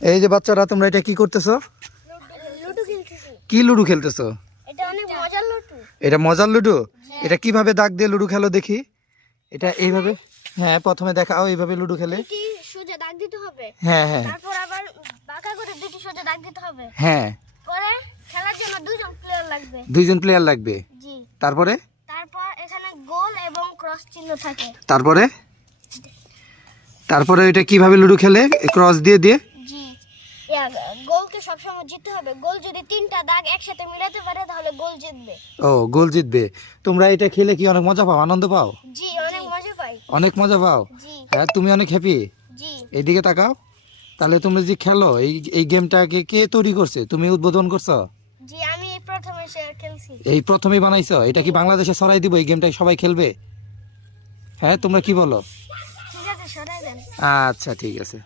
এই যে বাচ্চারা তোমরা এটা কি করতেছো? লুডো খেলতেছি। কি লুডো খেলতেছো? এটা অনেক মজার লুডো। এটা মজার লুডো। এটা কিভাবে দাগ দিয়ে লুডো খেলো দেখি। এটা এইভাবে, হ্যাঁ প্রথমে দেখাও এইভাবে লুডো খেলে। দুটি সোজা দাগ দিতে হবে, হ্যাঁ হ্যাঁ তারপর আবার বাঁকা করে দুটি সোজা দাগ দিতে হবে। হ্যাঁ, পরে খেলার জন্য দুজন প্লেয়ার লাগবে। দুইজন প্লেয়ার লাগবে। জি। তারপরে তারপর এখানে গোল এবং ক্রস চিহ্ন থাকে। তারপরে তারপরে এটা কিভাবে লুডো খেলে? ক্রস দিয়ে দিয়ে। জি। গোলকে সবসময় জিততে হবে। গোল যদি তিনটা দাগ একসাথে মিলাতে পারে তাহলে গোল জিতবে। ও, গোল জিতবে। তোমরা এটা খেলে কি অনেক মজা পাও, আনন্দ পাও? জি, অনেক মজা পাই। অনেক মজা পাও? জি। হ্যাঁ, তুমি অনেক হ্যাপি? জি। এইদিকে তাকাও। তাহলে তোমরা যে খেলো, এই গেমটাকে কে তৈরি করছে? তুমি উদ্বোধন করছো? জি, আমি প্রথমে খেলছি। এই প্রথমেই বানাইছো? এটা কি বাংলাদেশে ছড়াই দিব? এই গেমটা সবাই খেলবে? হ্যাঁ, তোমরা কি বলো? ঠিক আছে, সরাই দেন। আচ্ছা ঠিক আছে।